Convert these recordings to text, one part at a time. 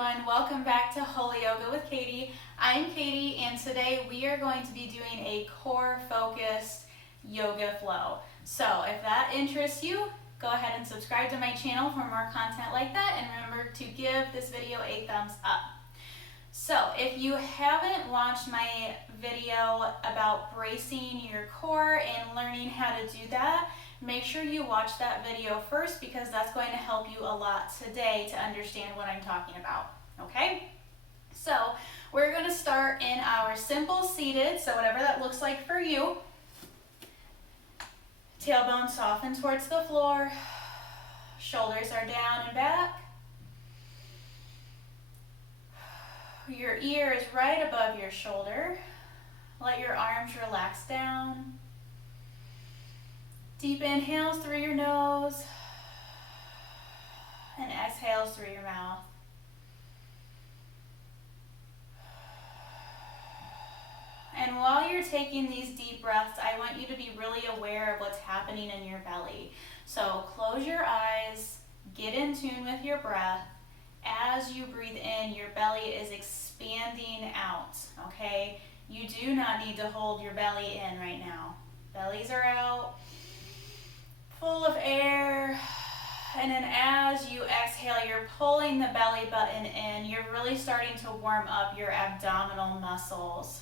everyone, welcome back to Holy Yoga with Katie. I'm Katie and today we are going to be doing a core focused yoga flow. So if that interests you, go ahead and subscribe to my channel for more content like that, and remember to give this video a thumbs up. So if you haven't watched my video about bracing your core and learning how to do that, make sure you watch that video first because that's going to help you a lot today to understand what I'm talking about, okay? So we're going to start in our simple seated, so whatever that looks like for you. Tailbone soften towards the floor, shoulders are down and back. Your ear is right above your shoulder. Let your arms relax down. Deep inhales through your nose and exhales through your mouth. And while you're taking these deep breaths, I want you to be really aware of what's happening in your belly. So close your eyes, get in tune with your breath. As you breathe in, your belly is expanding out, okay? You do not need to hold your belly in right now. Bellies are out, full of air. And then as you exhale, you're pulling the belly button in. You're really starting to warm up your abdominal muscles.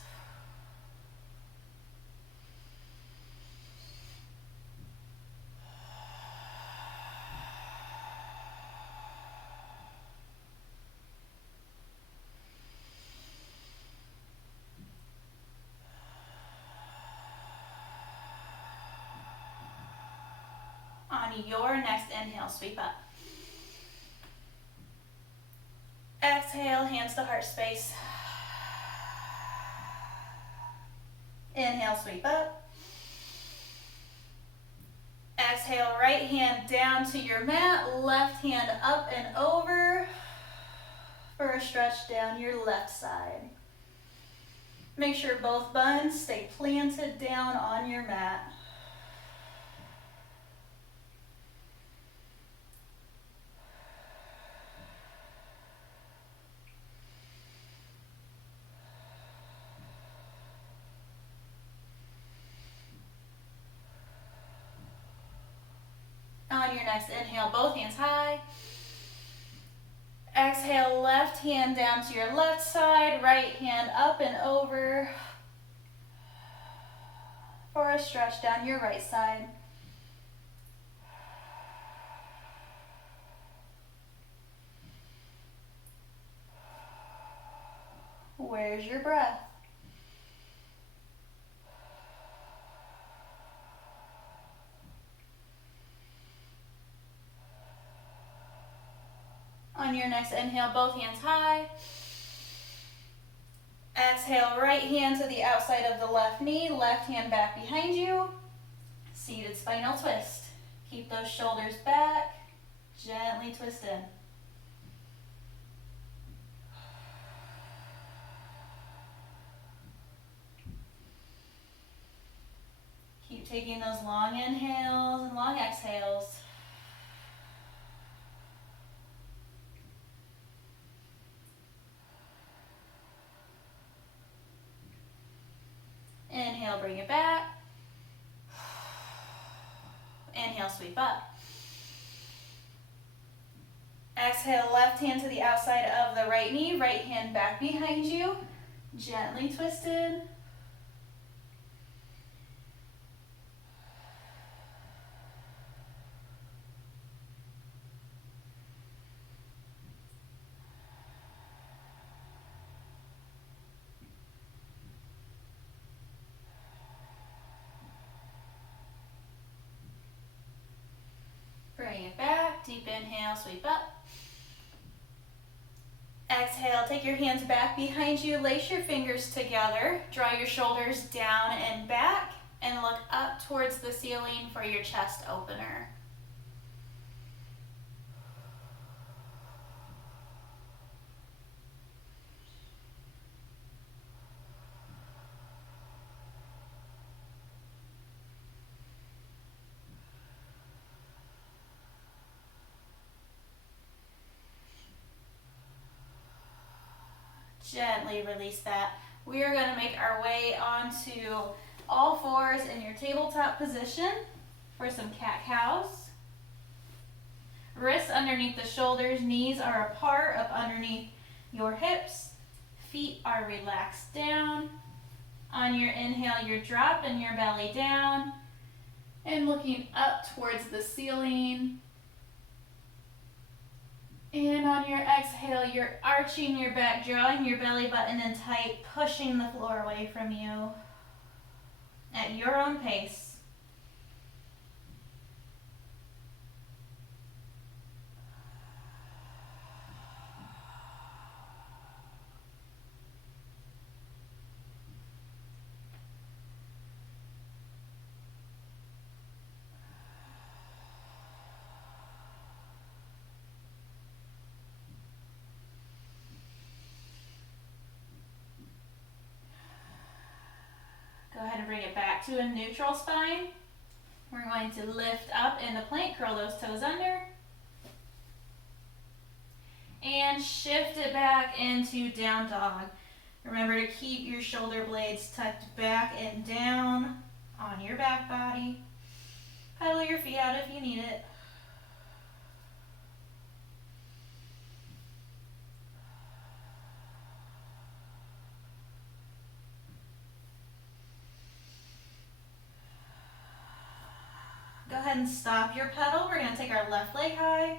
On your next inhale, sweep up. Exhale, hands to heart space. Inhale, sweep up. Exhale, right hand down to your mat, left hand up and over for a stretch down your left side. Make sure both buns stay planted down on your mat. On your next inhale, both hands high. Exhale, left hand down to your left side, right hand up and over for a stretch down your right side. Where's your breath? On your next inhale, both hands high. Exhale, right hand to the outside of the left knee, left hand back behind you. Seated spinal twist. Keep those shoulders back, gently twist in. Keep taking those long inhales and long exhales. Inhale, bring it back. Inhale, sweep up. Exhale, left hand to the outside of the right knee, right hand back behind you. Gently twist in. Bring it back, deep inhale, sweep up. Exhale, take your hands back behind you, lace your fingers together, draw your shoulders down and back, and look up towards the ceiling for your chest opener. Gently release that. We are going to make our way onto all fours in your tabletop position for some cat-cows. Wrists underneath the shoulders, knees are apart up underneath your hips. Feet are relaxed down. On your inhale, you're dropping your belly down and looking up towards the ceiling. And on your exhale, you're arching your back, drawing your belly button in tight, pushing the floor away from you at your own pace. Go ahead and bring it back to a neutral spine. We're going to lift up into plank, curl those toes under. And shift it back into down dog. Remember to keep your shoulder blades tucked back and down on your back body. Pedal your feet out if you need it. Go ahead and stop your pedal. We're going to take our left leg high.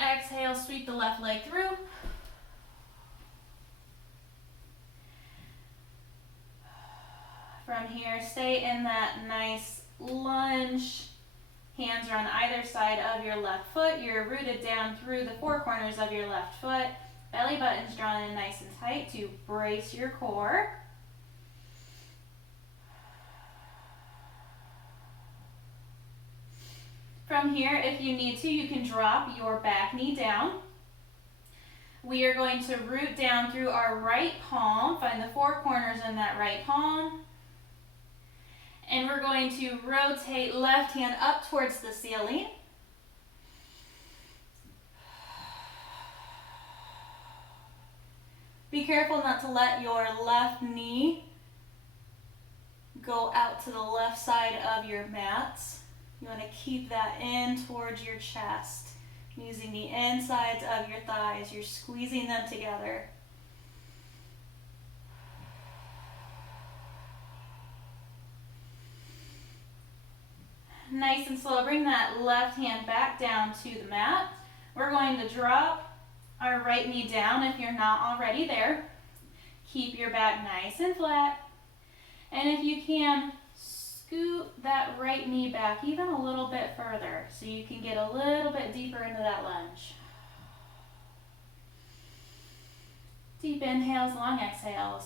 Exhale, sweep the left leg through. From here, stay in that nice lunge. Hands are on either side of your left foot. You're rooted down through the four corners of your left foot. Belly button's drawn in nice and tight to brace your core. From here, if you need to, you can drop your back knee down. We are going to root down through our right palm, find the four corners in that right palm. And we're going to rotate left hand up towards the ceiling. Be careful not to let your left knee go out to the left side of your mats. You want to keep that in towards your chest. Using the insides of your thighs, you're squeezing them together. Nice and slow, bring that left hand back down to the mat. We're going to drop our right knee down if you're not already there. Keep your back nice and flat. And if you can, scoot that right knee back even a little bit further so you can get a little bit deeper into that lunge. Deep inhales, long exhales.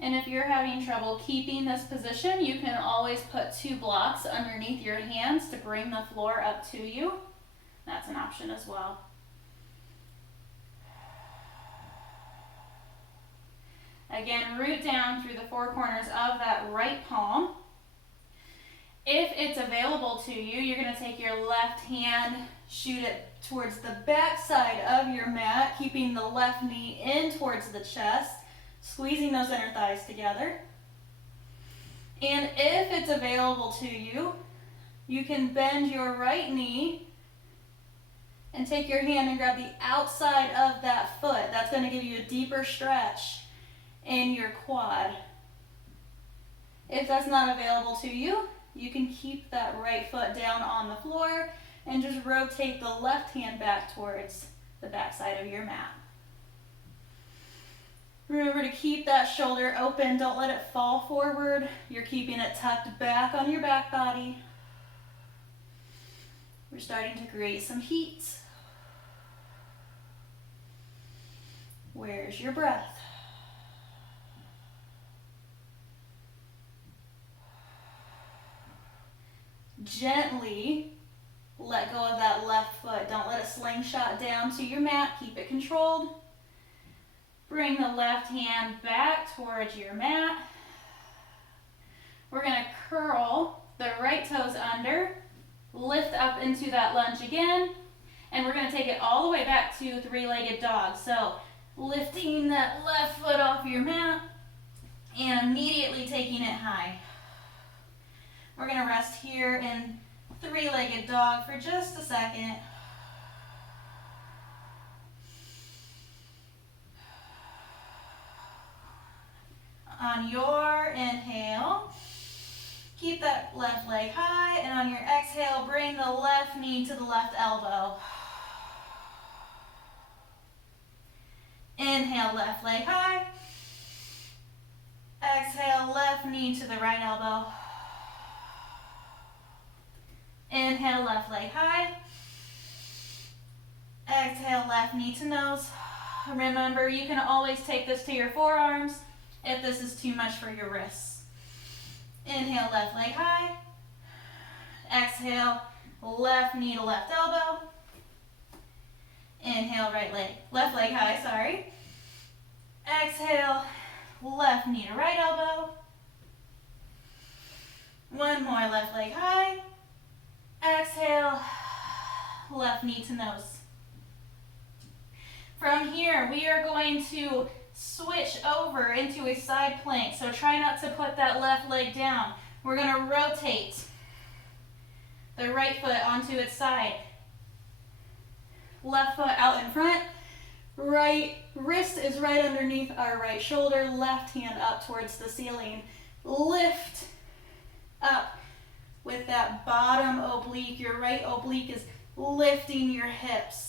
And if you're having trouble keeping this position, you can always put 2 blocks underneath your hands to bring the floor up to you. That's an option as well. Again, root down through the four corners of that right palm. If it's available to you, you're going to take your left hand, shoot it towards the back side of your mat, keeping the left knee in towards the chest, squeezing those inner thighs together. And if it's available to you, you can bend your right knee and take your hand and grab the outside of that foot. That's going to give you a deeper stretch in your quad. If that's not available to you, you can keep that right foot down on the floor and just rotate the left hand back towards the back side of your mat. Remember to keep that shoulder open. Don't let it fall forward. You're keeping it tucked back on your back body. We're starting to create some heat. Where's your breath? Gently let go of that left foot. Don't let it slingshot down to your mat. Keep it controlled. Bring the left hand back towards your mat. We're going to curl the right toes under, lift up into that lunge again, and we're going to take it all the way back to three-legged dog. So lifting that left foot off your mat and immediately taking it high. We're going to rest here in three-legged dog for just a second. On your inhale, keep that left leg high, and on your exhale, bring the left knee to the left elbow. Inhale, left leg high. Exhale, left knee to the right elbow. Inhale, left leg high. Exhale, left knee to nose. Remember, you can always take this to your forearms if this is too much for your wrists. Inhale, left leg high. Exhale, left knee to left elbow. Inhale, left leg high, sorry. Exhale, left knee to right elbow. One more, left leg high. Exhale, left knee to nose. From here, we are going to switch over into a side plank. So try not to put that left leg down. We're going to rotate the right foot onto its side. Left foot out in front. Right wrist is right underneath our right shoulder. Left hand up towards the ceiling. Lift up with that bottom oblique. Your right oblique is lifting your hips.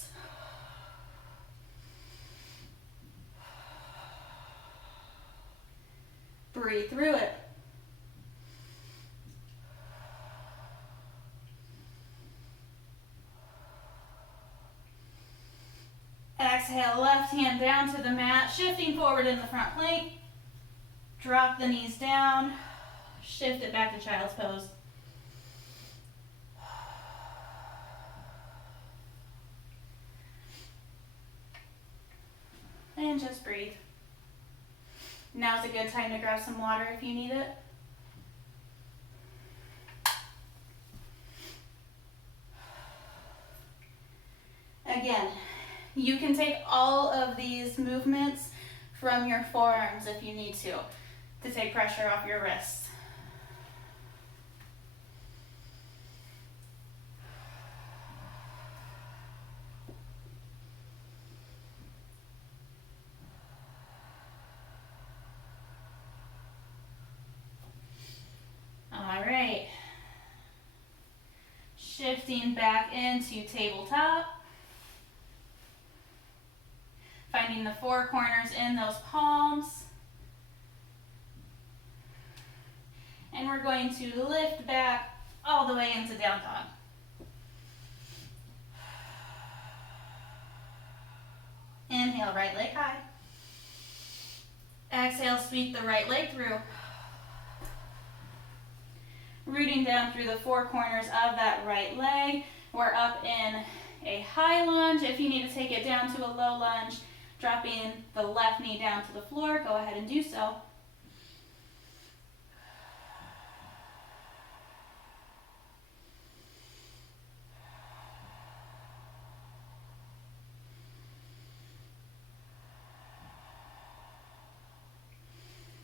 Breathe through it. Exhale, left hand down to the mat, shifting forward in the front plank. Drop the knees down, shift it back to child's pose. And just breathe. Now's a good time to grab some water if you need it. Again, you can take all of these movements from your forearms if you need to take pressure off your wrists. All right. Shifting back into tabletop. Finding the four corners in those palms. And we're going to lift back all the way into down dog. Inhale, right leg high. Exhale, sweep the right leg through. Rooting down through the four corners of that right leg. We're up in a high lunge. If you need to take it down to a low lunge, dropping the left knee down to the floor, go ahead and do so.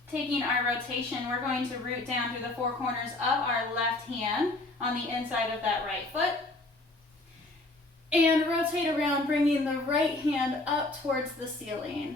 Taking our rotation, we're going to root down through the four corners of our left hand on the inside of that right foot. And rotate around, bringing the right hand up towards the ceiling.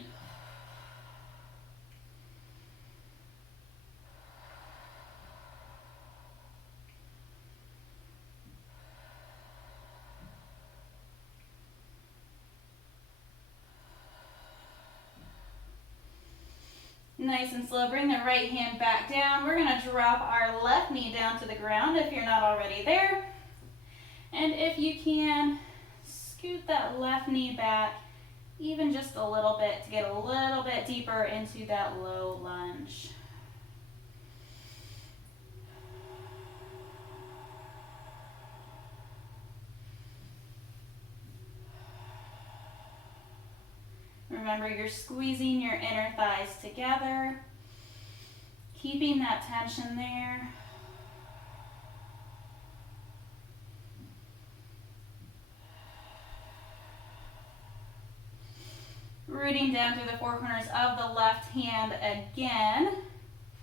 Nice and slow, bring the right hand back down. We're gonna drop our left knee down to the ground if you're not already there. And if you can, scoot that left knee back even just a little bit to get a little bit deeper into that low lunge. Remember, you're squeezing your inner thighs together, keeping that tension there. Rooting down through the four corners of the left hand again.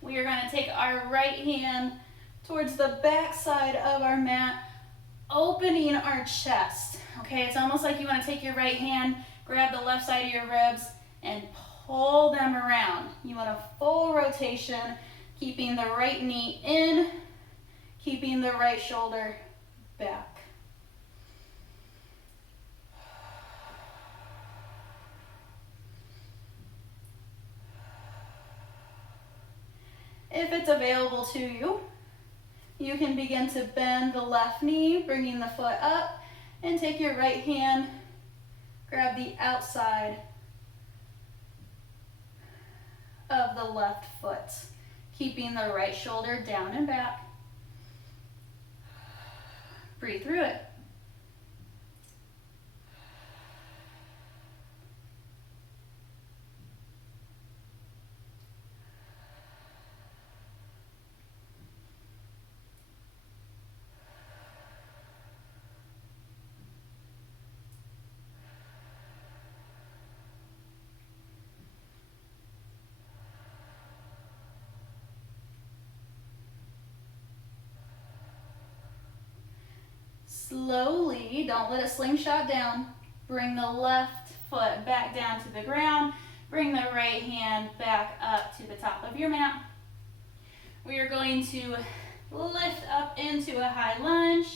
We are going to take our right hand towards the back side of our mat, opening our chest. Okay, it's almost like you want to take your right hand, grab the left side of your ribs, and pull them around. You want a full rotation, keeping the right knee in, keeping the right shoulder back. If it's available to you, you can begin to bend the left knee, bringing the foot up, and take your right hand, grab the outside of the left foot, keeping the right shoulder down and back. Breathe through it. Slowly, don't let it slingshot down. Bring the left foot back down to the ground. Bring the right hand back up to the top of your mat. We are going to lift up into a high lunge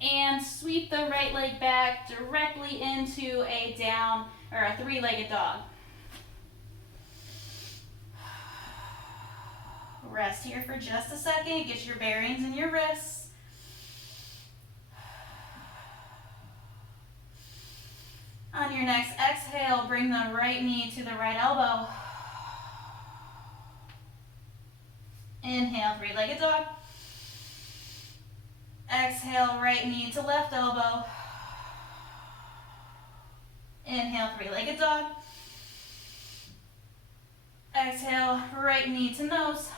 and sweep the right leg back directly into a down or a three-legged dog. Rest here for just a second. Get your bearings in your wrists. On your next exhale, bring the right knee to the right elbow. Inhale, three-legged dog. Exhale, right knee to left elbow. Inhale, three-legged dog. Exhale, right knee to nose.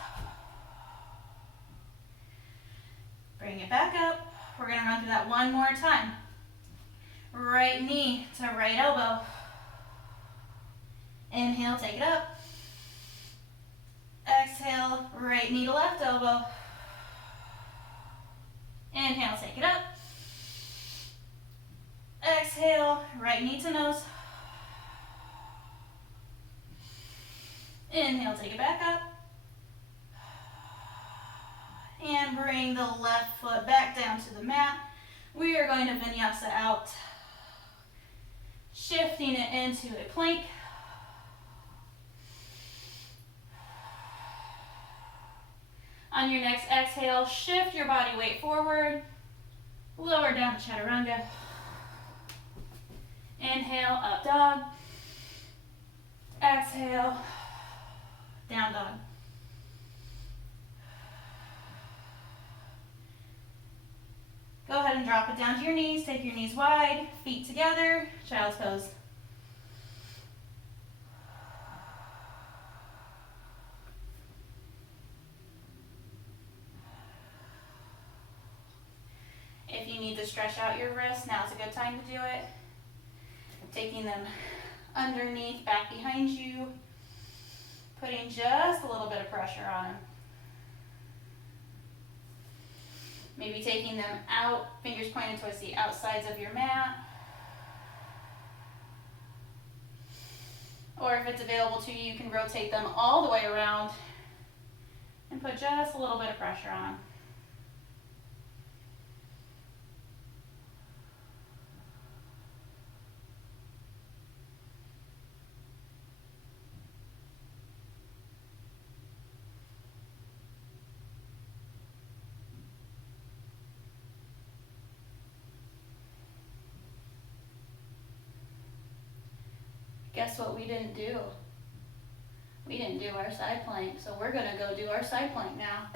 Bring it back up. We're going to run through that one more time. Right knee to right elbow. Inhale, take it up. Exhale, right knee to left elbow. Inhale, take it up. Exhale, right knee to nose. Inhale, take it back up. And bring the left foot back down to the mat. We are going to vinyasa out. Shifting it into a plank. On your next exhale, shift your body weight forward. Lower down to chaturanga. Inhale, up dog. Exhale, down dog. Go ahead and drop it down to your knees. Take your knees wide, feet together, child's pose. If you need to stretch out your wrists, now's a good time to do it. Taking them underneath, back behind you, putting just a little bit of pressure on them. Maybe taking them out, fingers pointed towards the outsides of your mat. Or if it's available to you, you can rotate them all the way around and put just a little bit of pressure on them. Guess what we didn't do? We didn't do our side plank, so we're gonna go do our side plank now.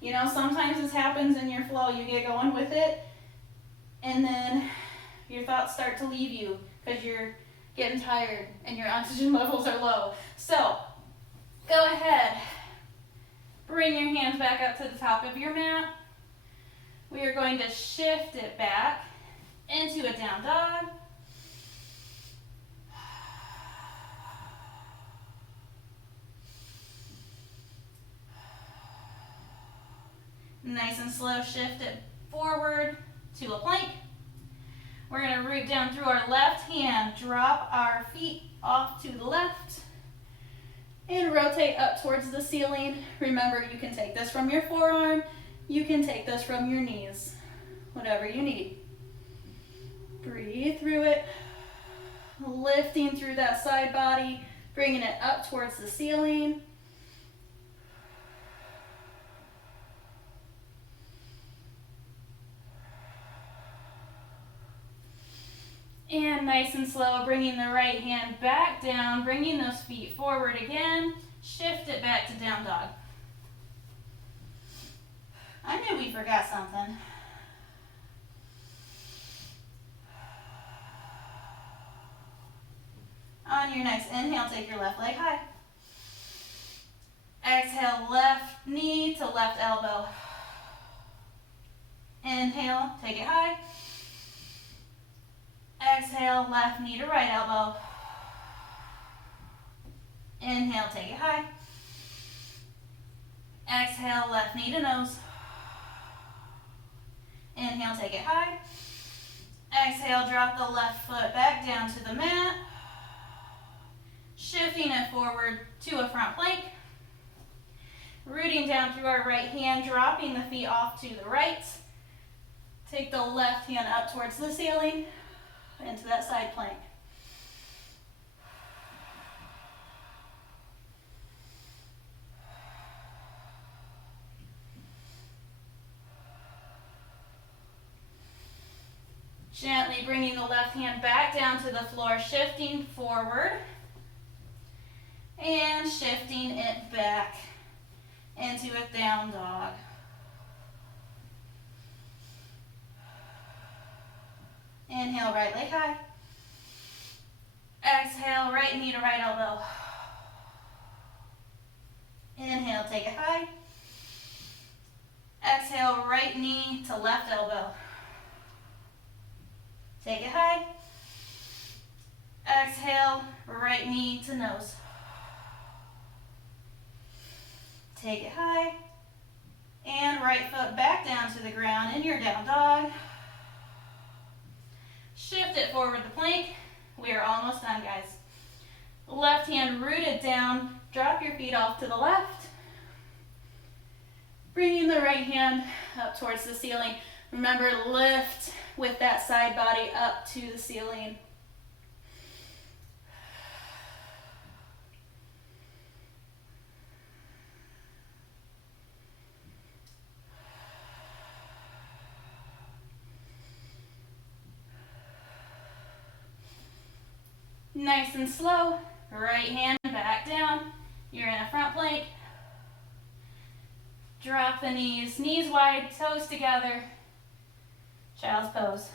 You know, sometimes this happens in your flow. You get going with it, and then your thoughts start to leave you because you're getting tired and your oxygen levels are low. So, go ahead. Bring your hands back up to the top of your mat. We are going to shift it back into a down dog. Nice and slow, shift it forward to a plank. We're going to root down through our left hand, drop our feet off to the left, and rotate up towards the ceiling. Remember, you can take this from your forearm, you can take this from your knees, whatever you need. Breathe through it, lifting through that side body, bringing it up towards the ceiling. And nice and slow, bringing the right hand back down, bringing those feet forward again. Shift it back to down dog. I knew we forgot something. On your next inhale, take your left leg high. Exhale, left knee to left elbow. Inhale, take it high. Exhale, left knee to right elbow. Inhale, take it high. Exhale, left knee to nose. Inhale, take it high. Exhale, drop the left foot back down to the mat. Shifting it forward to a front plank. Rooting down through our right hand, dropping the feet off to the right. Take the left hand up towards the ceiling, into that side plank. Gently bringing the left hand back down to the floor, shifting forward and shifting it back into a down dog. Inhale, right leg high. Exhale, right knee to right elbow. Inhale, take it high. Exhale, right knee to left elbow. Take it high. Exhale, right knee to nose. Take it high. And right foot back down to the ground in your down dog. Shift it forward the plank. We are almost done, guys. Left hand rooted down. Drop your feet off to the left. Bringing the right hand up towards the ceiling. Remember, lift with that side body up to the ceiling. Nice and slow, right hand back down. You're in a front plank. Drop the knees, knees wide, toes together. Child's pose.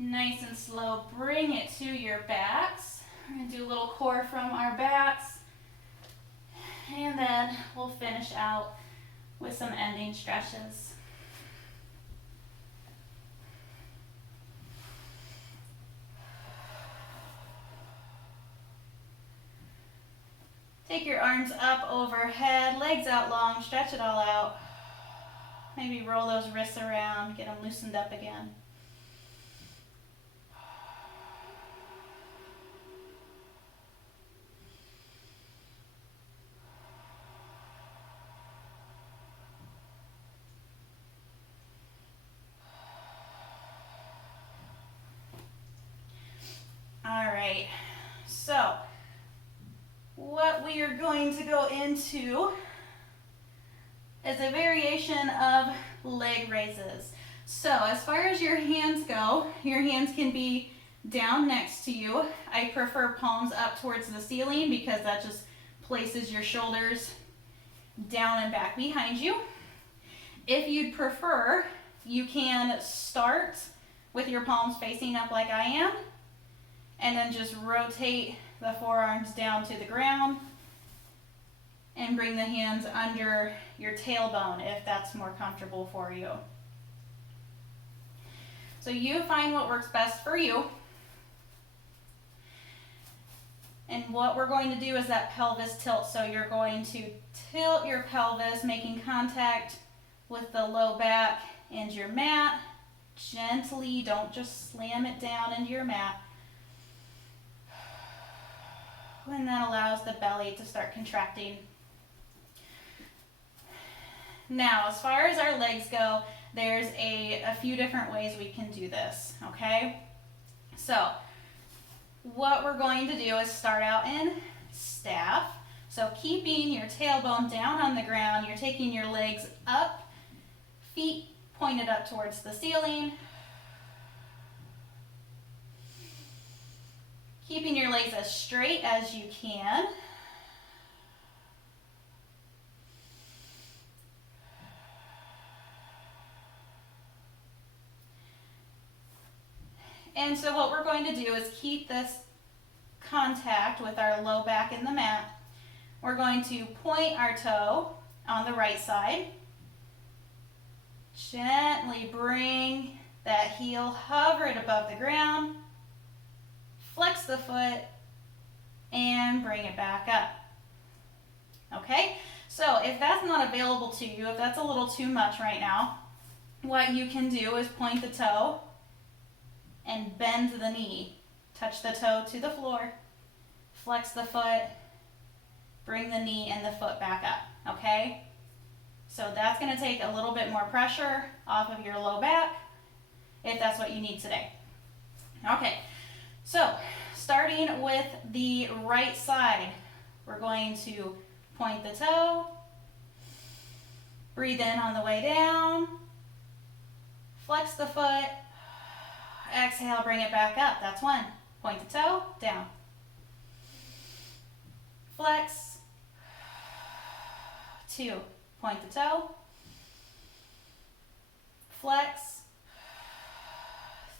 Nice and slow, bring it to your backs. We're going to do a little core from our backs. And then we'll finish out with some ending stretches. Take your arms up overhead, legs out long, stretch it all out. Maybe roll those wrists around, get them loosened up again. All right, so what we are going to go into is a variation of leg raises. So as far as your hands go, your hands can be down next to you. I prefer palms up towards the ceiling because that just places your shoulders down and back behind you. If you'd prefer, you can start with your palms facing up like I am, and then just rotate the forearms down to the ground and bring the hands under your tailbone if that's more comfortable for you. So you find what works best for you. And what we're going to do is that pelvis tilt. So you're going to tilt your pelvis, making contact with the low back and your mat. Gently, don't just slam it down into your mat. And that allows the belly to start contracting. Now, as far as our legs go, there's a few different ways we can do this, okay? So, what we're going to do is start out in staff. So keeping your tailbone down on the ground, you're taking your legs up, feet pointed up towards the ceiling. Keeping your legs as straight as you can. And so what we're going to do is keep this contact with our low back in the mat. We're going to point our toe on the right side. Gently bring that heel, hover it above the ground. Flex the foot and bring it back up. Okay, so if that's not available to you, if that's a little too much right now, what you can do is point the toe and bend the knee. Touch the toe to the floor, flex the foot, bring the knee and the foot back up, okay? So that's gonna take a little bit more pressure off of your low back if that's what you need today. Okay, so starting with the right side, we're going to point the toe, breathe in on the way down, flex the foot, exhale, bring it back up. That's one. Point the toe, down. Flex. 2. Point the toe. Flex.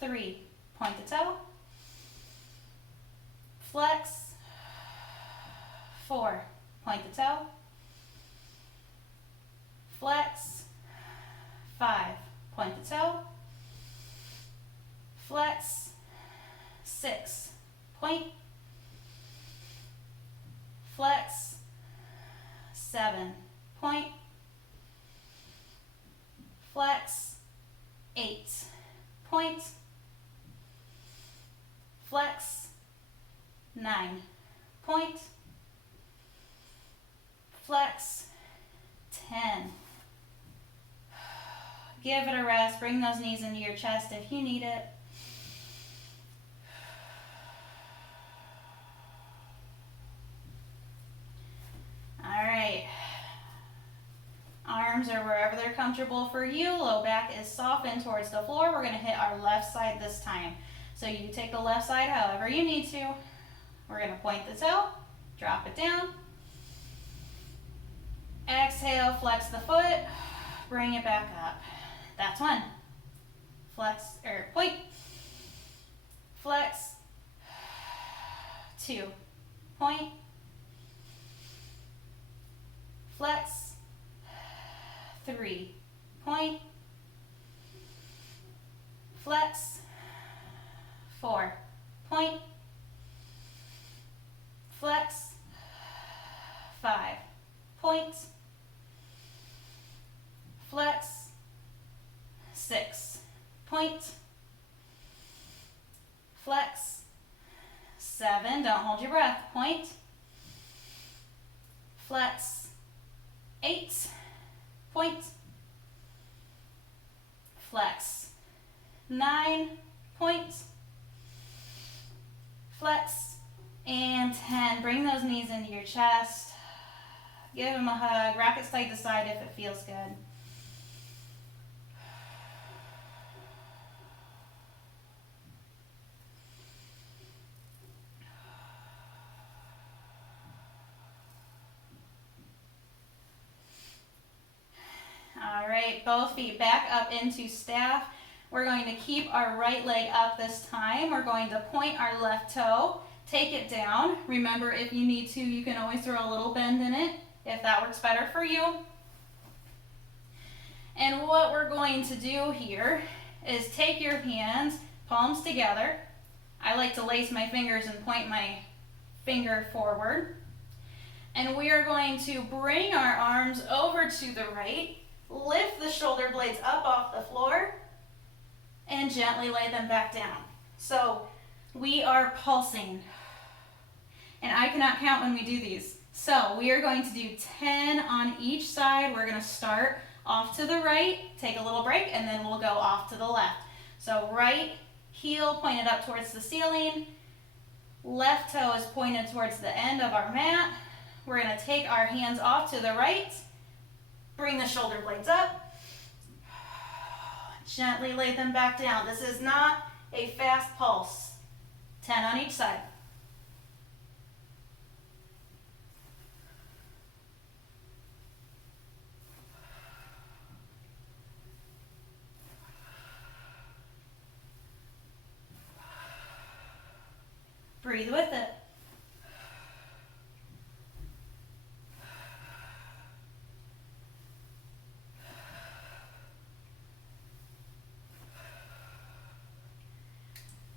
3. Point the toe. Flex. 4. Point the toe. Flex. 5. Point the toe. Flex. 6. Point. Flex. 7. Point. Flex. 8. Point. Flex. 9. Point. Flex. 10. Give it a rest. Bring those knees into your chest if you need it. All right. Arms are wherever they're comfortable for you. Low back is softened towards the floor. We're going to hit our left side this time. So you take the left side however you need to. We're going to point the toe, drop it down. Exhale, flex the foot, bring it back up. That's one. Flex, or point. Flex. 2. Point. Flex. 3. Point. Flex. 4. Point. Flex. 5. Point. Flex. 6. Point. Flex. 7. Don't hold your breath. Point. Flex. 8. Point. Flex. 9. Point. Flex. And 10. Bring those knees into your chest. Give them a hug. Rock it side to side if it feels good. All right, both feet back up into staff. We're going to keep our right leg up this time. We're going to point our left toe, take it down. Remember, if you need to, you can always throw a little bend in it if that works better for you. And what we're going to do here is take your hands, palms together. I like to lace my fingers and point my finger forward. And we are going to bring our arms over to the right, lift the shoulder blades up off the floor, and gently lay them back down. So we are pulsing. And I cannot count when we do these. So we are going to do 10 on each side. We're going to start off to the right, take a little break, and then we'll go off to the left. So right heel pointed up towards the ceiling, left toe is pointed towards the end of our mat. We're going to take our hands off to the right, bring the shoulder blades up, gently lay them back down. This is not a fast pulse. 10 on each side. Breathe with it.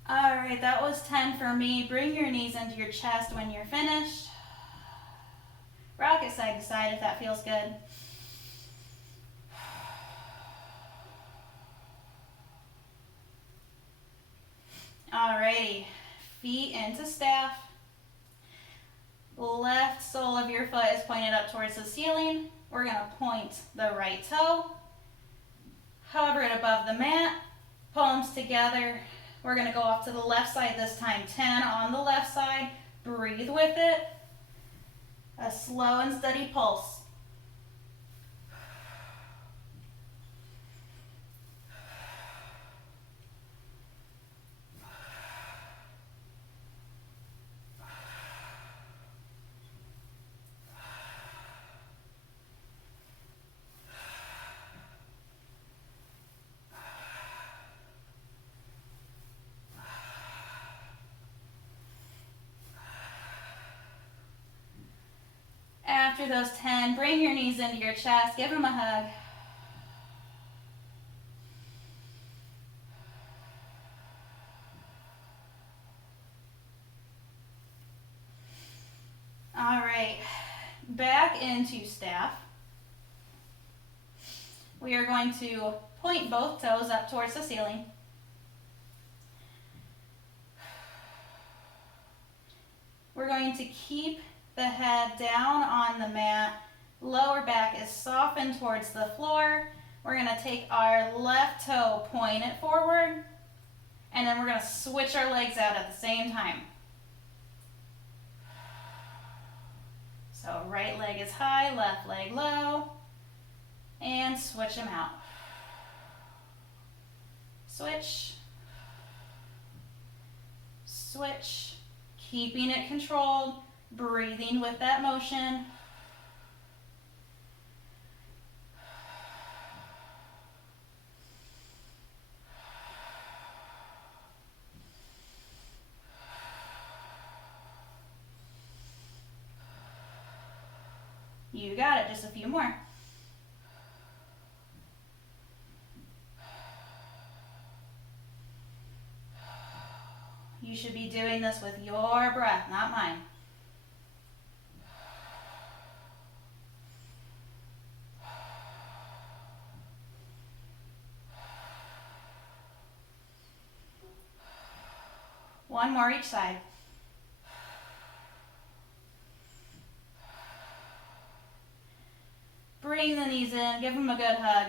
All right, that was 10 for me. Bring your knees into your chest when you're finished. Rock it side to side if that feels good. Alrighty, feet into staff. Left sole of your foot is pointed up towards the ceiling. We're going to point the right toe. Hover it above the mat. Palms together. We're going to go off to the left side this time. 10 on the left side. Breathe with it. A slow and steady pulse. After those 10, bring your knees into your chest, give them a hug. All right, back into staff. We are going to point both toes up towards the ceiling. We're going to keep the head down on the mat. Lower back is softened towards the floor. We're going to take our left toe, point it forward, and then we're going to switch our legs out at the same time. So right leg is high, left leg low, and switch them out. Switch, switch, keeping it controlled, breathing with that motion. You got it, just a few more. You should be doing this with your breath, not mine. One more each side. Bring the knees in, give them a good hug.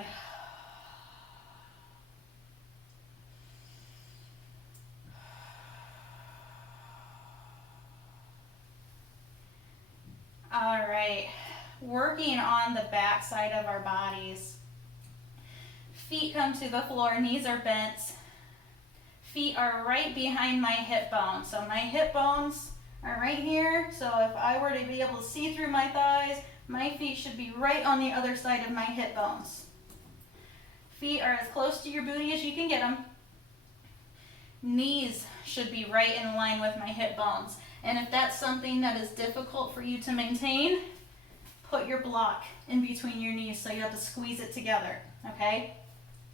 All right, working on the back side of our bodies. Feet come to the floor, knees are bent. Feet are right behind my hip bones. So my hip bones are right here. So if I were to be able to see through my thighs, my feet should be right on the other side of my hip bones. Feet are as close to your booty as you can get them. Knees should be right in line with my hip bones. And if that's something that is difficult for you to maintain, put your block in between your knees, so you have to squeeze it together, okay?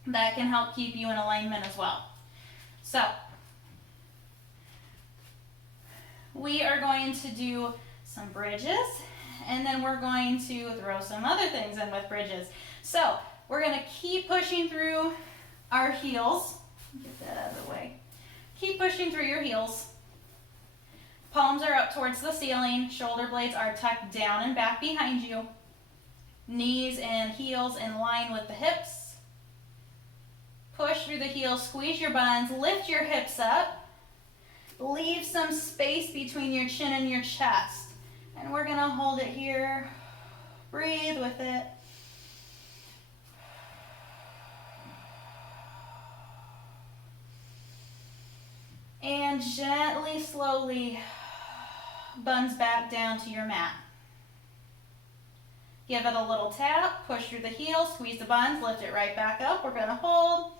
That can help keep you in alignment as well. So, we are going to do some bridges, and then we're going to throw some other things in with bridges. So, we're going to keep pushing through our heels. Get that out of the way. Keep pushing through your heels. Palms are up towards the ceiling. Shoulder blades are tucked down and back behind you. Knees and heels in line with the hips. Push through the heels, squeeze your buns, lift your hips up. Leave some space between your chin and your chest. And we're gonna hold it here. Breathe with it. And gently, slowly, buns back down to your mat. Give it a little tap, push through the heels, squeeze the buns, lift it right back up. We're gonna hold.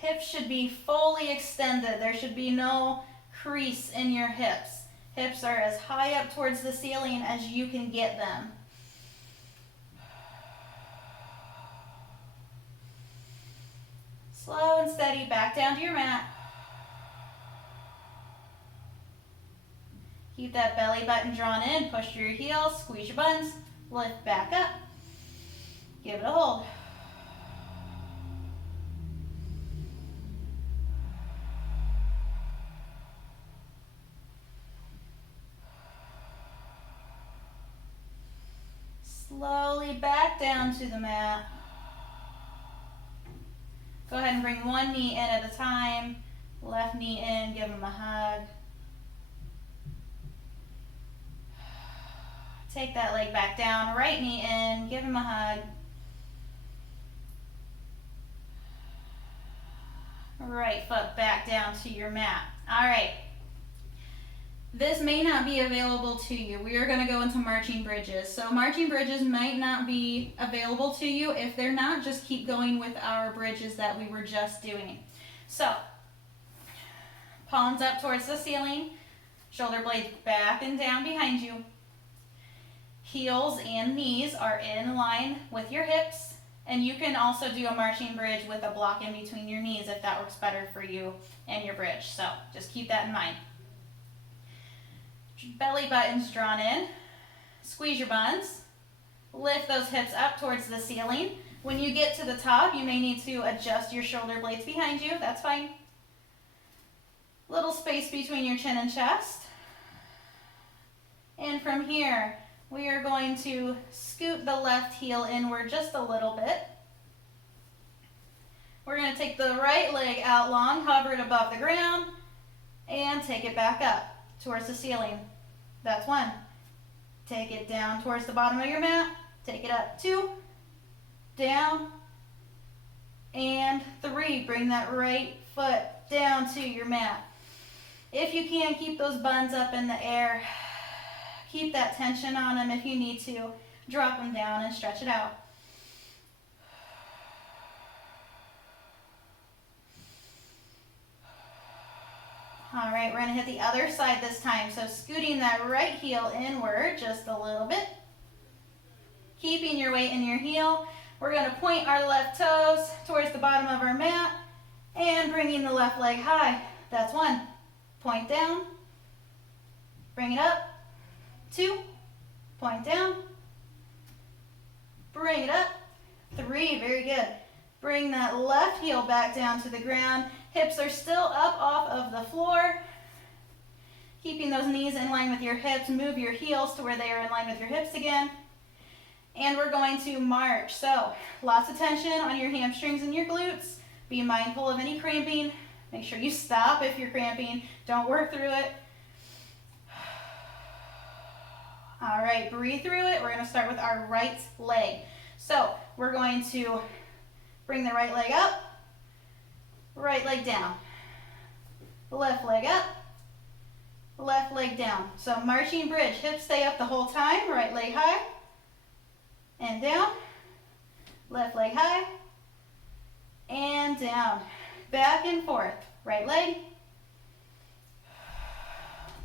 Hips should be fully extended. There should be no crease in your hips. Hips are as high up towards the ceiling as you can get them. Slow and steady, back down to your mat. Keep that belly button drawn in, push through your heels, squeeze your buns, lift back up. Give it a hold. Slowly back down to the mat. Go ahead and bring one knee in at a time. Left knee in, give them a hug. Take that leg back down, right knee in, give him a hug. Right foot back down to your mat. All right. This may not be available to you. We are going to go into marching bridges. So marching bridges might not be available to you. If they're not, just keep going with our bridges that we were just doing. So, palms up towards the ceiling, shoulder blades back and down behind you. Heels and knees are in line with your hips. And you can also do a marching bridge with a block in between your knees if that works better for you and your bridge. So just keep that in mind. Belly buttons drawn in. Squeeze your buns. Lift those hips up towards the ceiling. When you get to the top, you may need to adjust your shoulder blades behind you. That's fine. Little space between your chin and chest. And from here, we are going to scoot the left heel inward just a little bit. We're going to take the right leg out long, hover it above the ground, and take it back up towards the ceiling. That's one. Take it down towards the bottom of your mat. Take it up. 2, down, and 3. Bring that right foot down to your mat. If you can, keep those buns up in the air. Keep that tension on them if you need to. Drop them down and stretch it out. All right, we're going to hit the other side this time. So scooting that right heel inward just a little bit. Keeping your weight in your heel. We're going to point our left toes towards the bottom of our mat and bringing the left leg high. That's 1. Point down. Bring it up. 2. Point down. Bring it up. 3. Very good. Bring that left heel back down to the ground. Hips are still up off of the floor. Keeping those knees in line with your hips. Move your heels to where they are in line with your hips again. And we're going to march. So, lots of tension on your hamstrings and your glutes. Be mindful of any cramping. Make sure you stop if you're cramping. Don't work through it. All right, breathe through it. We're going to start with our right leg. So, we're going to bring the right leg up. Right leg down. Left leg up. Left leg down. So marching bridge. Hips stay up the whole time. Right leg high. And down. Left leg high. And down. Back and forth. Right leg.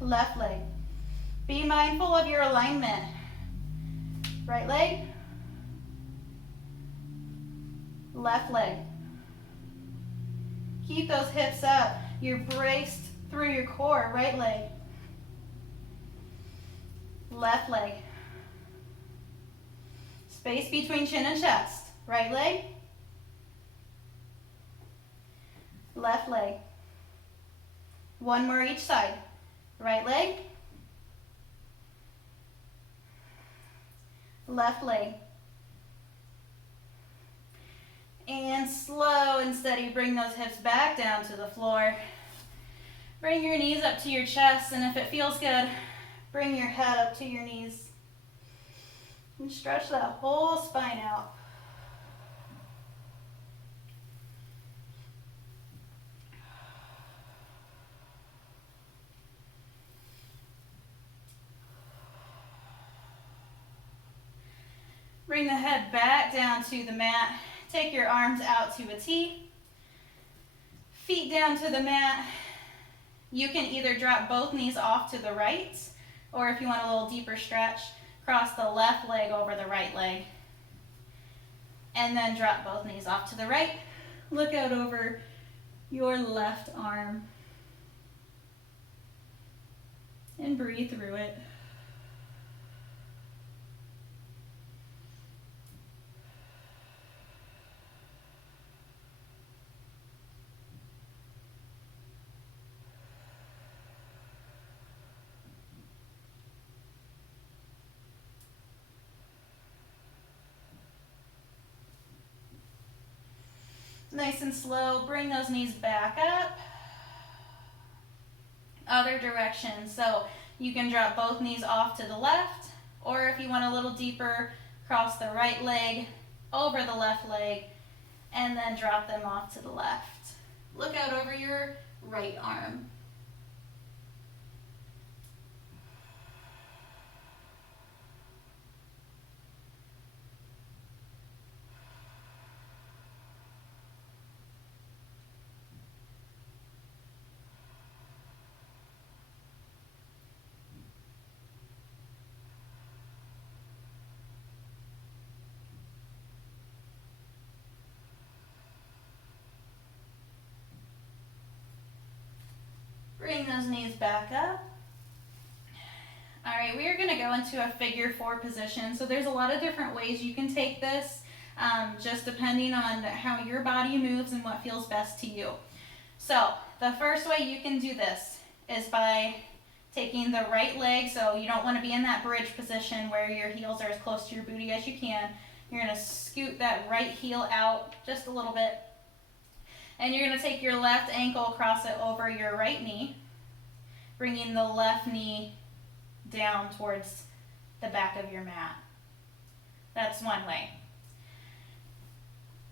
Left leg. Be mindful of your alignment. Right leg, left leg. Keep those hips up. You're braced through your core. Right leg, left leg. Space between chin and chest. Right leg, left leg. One more each side. Right leg, left leg. And slow and steady, bring those hips back down to the floor. Bring your knees up to your chest, and if it feels good, bring your head up to your knees. And stretch that whole spine out. Bring the head back down to the mat. Take your arms out to a T. Feet down to the mat. You can either drop both knees off to the right, or if you want a little deeper stretch, cross the left leg over the right leg. And then drop both knees off to the right. Look out over your left arm. And breathe through it. Nice and slow, bring those knees back up. Other direction, so you can drop both knees off to the left, or if you want a little deeper, cross the right leg over the left leg, and then drop them off to the left. Look out over your right arm. Bring those knees back up. All right, we are going to go into a figure 4 position. So there's a lot of different ways you can take this, just depending on how your body moves and what feels best to you. So the first way you can do this is by taking the right leg. So you don't want to be in that bridge position where your heels are as close to your booty as you can. You're going to scoot that right heel out just a little bit. And you're going to take your left ankle, cross it over your right knee, bringing the left knee down towards the back of your mat. That's one way.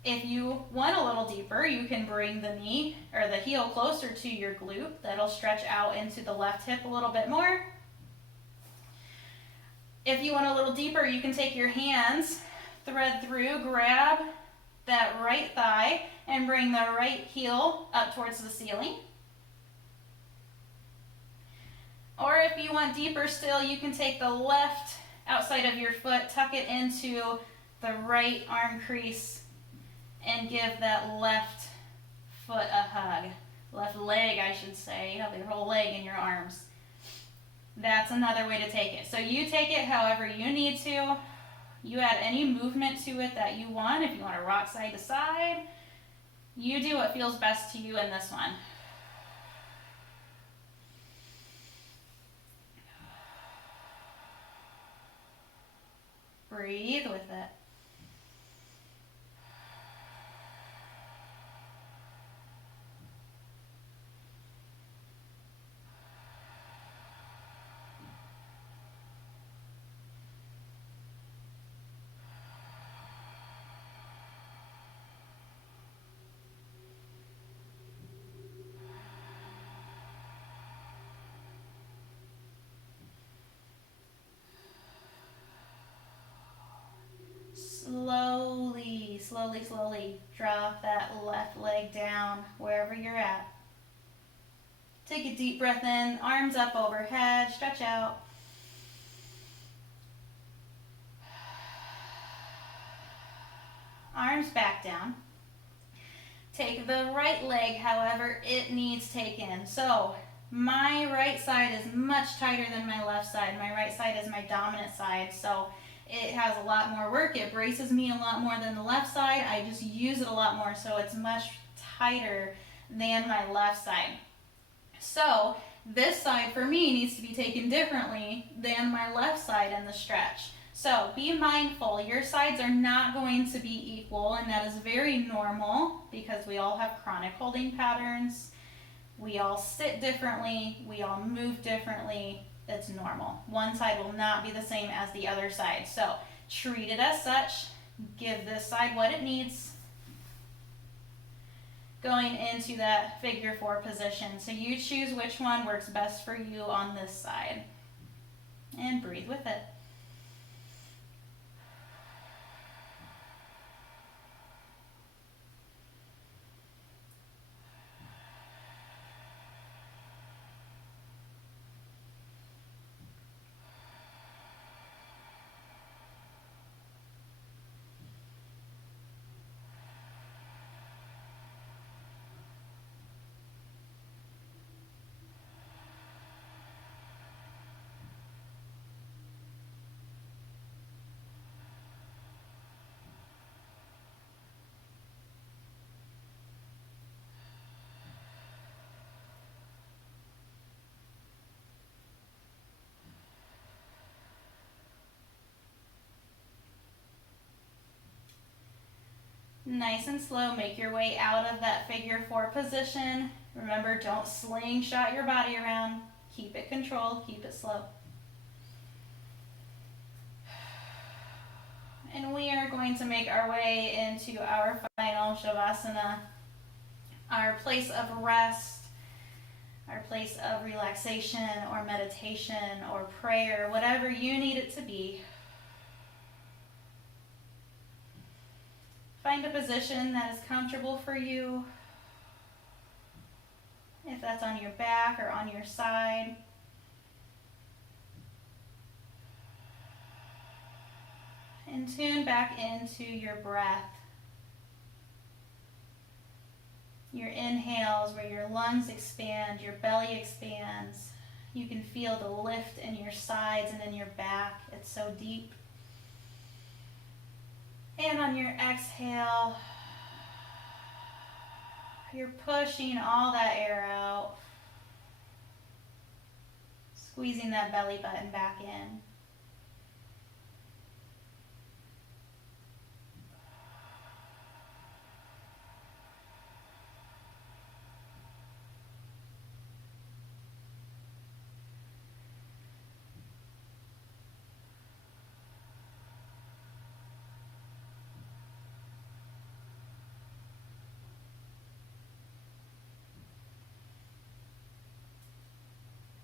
If you want a little deeper, you can bring the knee or the heel closer to your glute. That'll stretch out into the left hip a little bit more. If you want a little deeper, you can take your hands, thread through, grab that right thigh, and bring the right heel up towards the ceiling. Or if you want deeper still, you can take the left outside of your foot, tuck it into the right arm crease, and give that left foot a hug. Left leg, I should say. You have your whole leg in your arms. That's another way to take it. So you take it however you need to. You add any movement to it that you want. If you want to rock side to side, you do what feels best to you in this one. Breathe with it. Slowly drop that left leg down wherever you're at. Take a deep breath in, arms up overhead, stretch out. arms back down. Take the right leg however it needs taken. So my right side is much tighter than my left side. My right side is my dominant side, so it has a lot more work. It braces me a lot more than the left side. I just use it a lot more, so it's much tighter than my left side. So this side for me needs to be taken differently than my left side in the stretch. So be mindful, your sides are not going to be equal, and that is very normal because we all have chronic holding patterns. We all sit differently, we all move differently. It's normal. One side will not be the same as the other side. So treat it as such, give this side what it needs. Going into that figure 4 position. So you choose which one works best for you on this side. And breathe with it. Nice and slow, make your way out of that figure 4 position. Remember, don't slingshot your body around. Keep it controlled, keep it slow. And we are going to make our way into our final Shavasana, our place of rest, our place of relaxation or meditation or prayer, whatever you need it to be. Find a position that is comfortable for you. If that's on your back or on your side. And tune back into your breath. Your inhales where your lungs expand, your belly expands. You can feel the lift in your sides and in your back. It's so deep. And on your exhale, you're pushing all that air out, squeezing that belly button back in.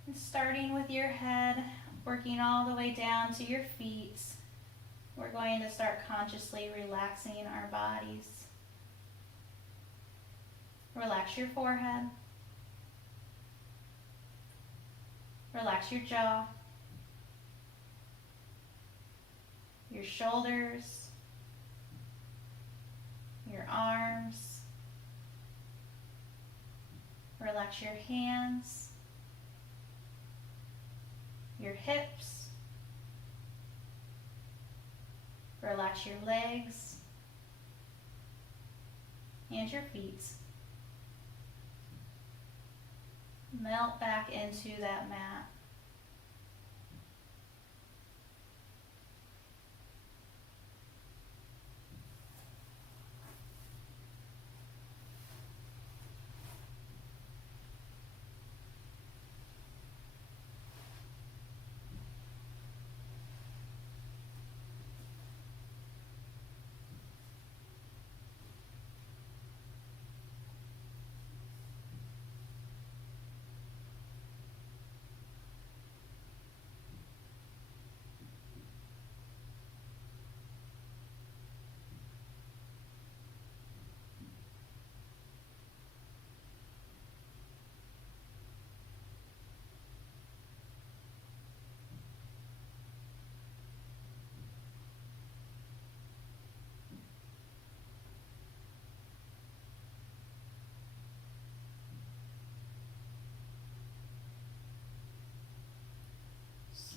And starting with your head, working all the way down to your feet, we're going to start consciously relaxing our bodies. Relax your forehead. Relax your jaw, your shoulders, your arms. Relax your hands, your hips. Relax your legs and your feet. Melt back into that mat.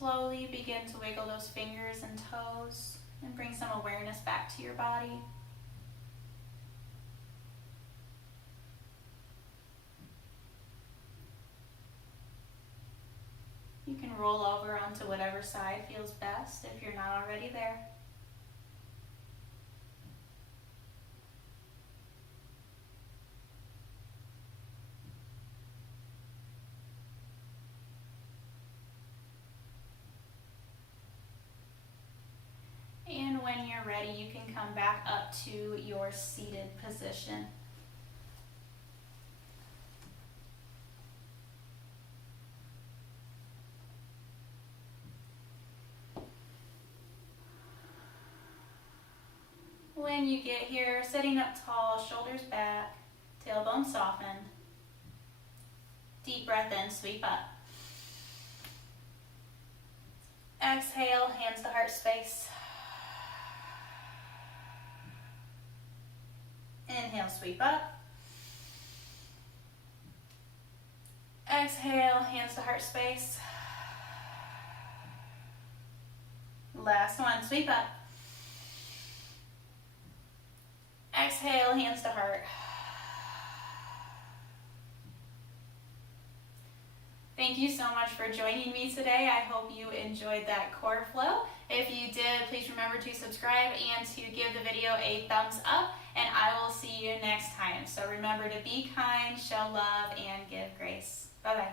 slowly begin to wiggle those fingers and toes and bring some awareness back to your body. You can roll over onto whatever side feels best if you're not already there. And when you're ready, you can come back up to your seated position. When you get here, sitting up tall, shoulders back, tailbone softened. Deep breath in, sweep up. Exhale, hands to heart space. Inhale, sweep up. Exhale, hands to heart space. Last one, sweep up. Exhale, hands to heart. Thank you so much for joining me today. I hope you enjoyed that core flow. If you did, please remember to subscribe and to give the video a thumbs up, and I will see you next time. So remember to be kind, show love, and give grace. Bye-bye.